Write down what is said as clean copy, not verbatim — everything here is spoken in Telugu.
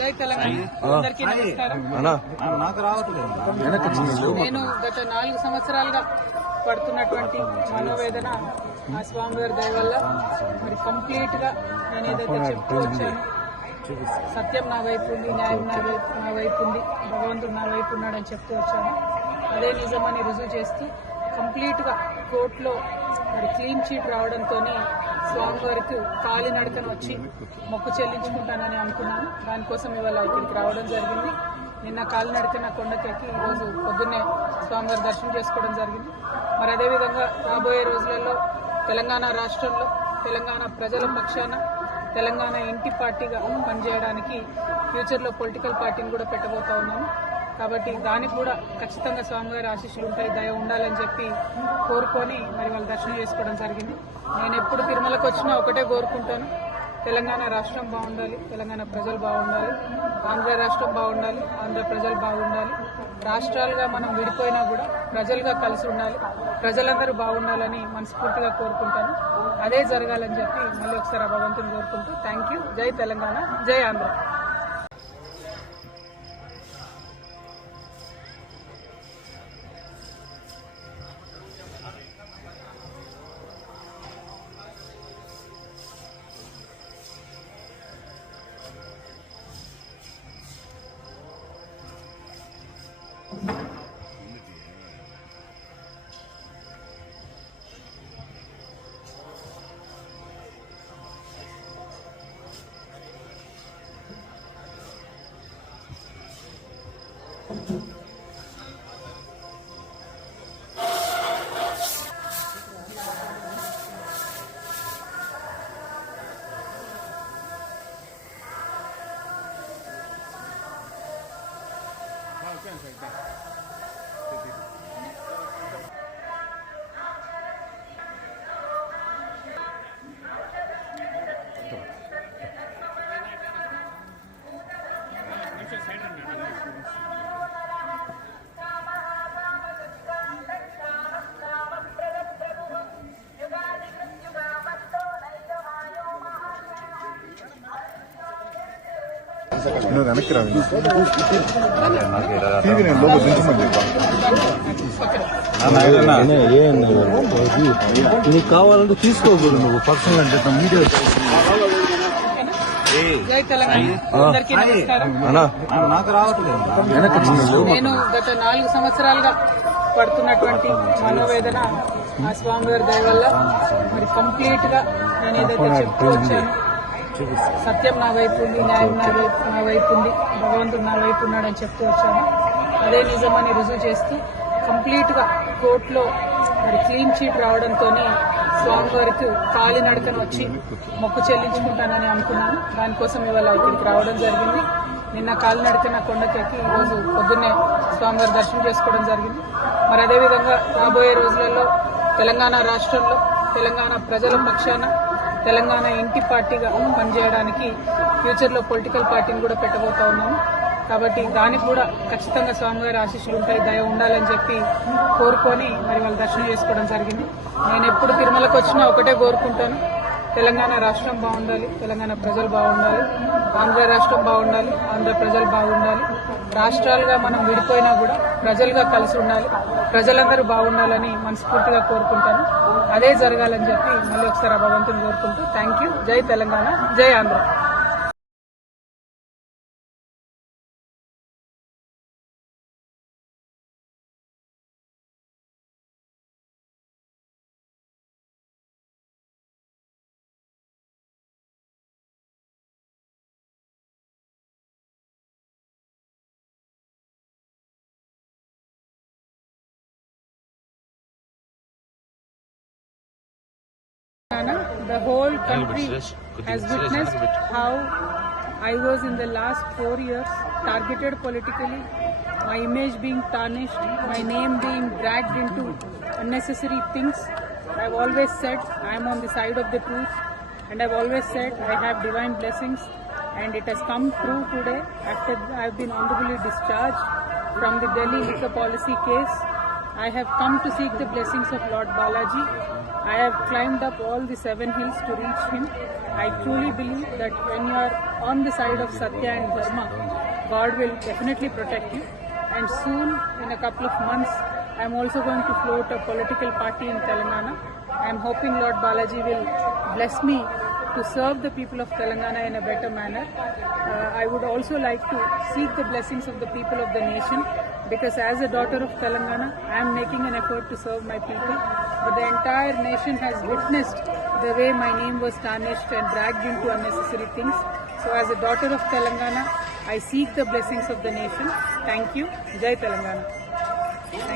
జై తెలంగాణ. అందరికీ నమస్కారం. నేను గత 4 సంవత్సరాలుగా పడుతున్నటువంటి మనోవేదన ఆ స్వామివారి దయ వల్ల మరి కంప్లీట్ గా నేను ఏదైతే చెప్తూ వచ్చాను, సత్యం నా వైపు ఉంది, న్యాయం నా వైపు ఉంది, భగవంతుడు నా వైపు ఉన్నాడని చెప్తూ వచ్చాను. అదే నిజమని రుజువు చేస్తూ కంప్లీట్ గా కోర్టులో మరి క్లీన్ చీట్ రావడంతోనే స్వామివారికి కాలినడకన వచ్చి మొక్కు చెల్లించుకుంటానని అనుకున్నాను. దానికోసం ఇవాళ ఇక్కడికి రావడం జరిగింది. నిన్న కాలినడకన కొండకెక్కి ఈరోజు పొద్దున్నే స్వామివారి దర్శనం చేసుకోవడం జరిగింది. మరి అదేవిధంగా రాబోయే రోజులలో తెలంగాణ రాష్ట్రంలో తెలంగాణ ప్రజల పక్షాన తెలంగాణ ఇంటి పార్టీగా పనిచేయడానికి ఫ్యూచర్లో పొలిటికల్ పార్టీని కూడా పెట్టబోతా ఉన్నాను. కాబట్టి దానికి కూడా ఖచ్చితంగా స్వామివారి ఆశీస్సులు ఉంటాయి, దయ ఉండాలని చెప్పి కోరుకొని మరి వాళ్ళు దర్శనం చేసుకోవడం జరిగింది. నేను ఎప్పుడు తిరుమలకు వచ్చినా ఒకటే కోరుకుంటాను, తెలంగాణ రాష్ట్రం బాగుండాలి, తెలంగాణ ప్రజలు బాగుండాలి, ఆంధ్ర రాష్ట్రం బాగుండాలి, ఆంధ్ర ప్రజలు బాగుండాలి. రాష్ట్రాలుగా మనం విడిపోయినా కూడా ప్రజలుగా కలిసి ఉండాలి, ప్రజలందరూ బాగుండాలని మనస్ఫూర్తిగా కోరుకుంటాను. అదే జరగాలని చెప్పి మళ్ళీ ఒకసారి భగవంతుని కోరుకుంటూ థ్యాంక్ యూ. జై తెలంగాణ, జై ఆంధ్ర. వెనక్కి రావి నేను లోపల దించమని నీకు కావాలంటే తీసుకోకూడదు, నువ్వు పర్సనల్ అంటే మీడియా. జై తెలంగాణ. అందరికీ నమస్కారం. నేను గత 4 సంవత్సరాలుగా పడుతున్నటువంటి మనోవేదన ఆ స్వామివారి దయ వల్ల మరి కంప్లీట్ గా నేను ఏదైతే చెప్తూ వచ్చాను, సత్యం నా వైపు ఉంది, న్యాయం నా వైపు ఉంది, భగవంతుడు నా వైపు ఉన్నాడని చెప్తూ వచ్చాను. అదే నిజమని రుజువు చేస్తూ కంప్లీట్ గా కోర్టులో మరి క్లీన్ చీట్ రావడంతోనే స్వామివారికి కాలినడకన వచ్చి మొక్కు చెల్లించుకుంటానని అనుకున్నాను. దానికోసం ఇవాళ ఇక్కడికి రావడం జరిగింది. నిన్న కాలినడకన కొండకెక్కి ఈరోజు పొద్దున్నే స్వామివారి దర్శనం చేసుకోవడం జరిగింది. మరి అదేవిధంగా రాబోయే రోజులలో తెలంగాణ రాష్ట్రంలో తెలంగాణ ప్రజల పక్షాన తెలంగాణ ఇంటి పార్టీగా పనిచేయడానికి ఫ్యూచర్లో పొలిటికల్ పార్టీని కూడా పెట్టబోతా ఉన్నాను. కాబట్టి దానికి కూడా ఖచ్చితంగా స్వామివారి ఆశీస్సులు ఉంటాయి, దయ ఉండాలని చెప్పి కోరుకొని మరి వాళ్ళు దర్శనం చేసుకోవడం జరిగింది. నేను ఎప్పుడు తిరుమలకు వచ్చినా ఒకటే కోరుకుంటాను, తెలంగాణ రాష్ట్రం బాగుండాలి, తెలంగాణ ప్రజలు బాగుండాలి, ఆంధ్ర రాష్ట్రం బాగుండాలి, ఆంధ్ర ప్రజలు బాగుండాలి. రాష్ట్రాలుగా మనం విడిపోయినా కూడా ప్రజలుగా కలిసి ఉండాలి, ప్రజలందరూ బాగుండాలని మనస్ఫూర్తిగా కోరుకుంటాను. అదే జరగాలని చెప్పి మళ్ళీ ఒకసారి భగవంతుని కోరుకుంటూ థ్యాంక్ యూ. జై తెలంగాణ, జై Andhra. The whole country has witnessed how I was in the last 4 years targeted politically, my image being tarnished, my name being dragged into unnecessary things. I've always said I am on the side of the truth, and I've always said I have divine blessings, and it has come true today after I've been honorably discharged from the Delhi liquor policy case. I have come to seek the blessings of Lord Balaji. I have climbed up all the 7 hills to reach him. I truly believe that when you are on the side of Satya and Dharma, God will definitely protect you. And soon, in a couple of months, I am also going to float a political party in Telangana. I am hoping Lord Balaji will bless me to serve the people of Telangana in a better manner. I would also like to seek the blessings of the people of the nation, because as a daughter of Telangana, I am making an effort to serve my people. But the entire nation has witnessed the way my name was tarnished and dragged into unnecessary things. So as a daughter of Telangana, I seek the blessings of the nation. Thank you. Jai Telangana.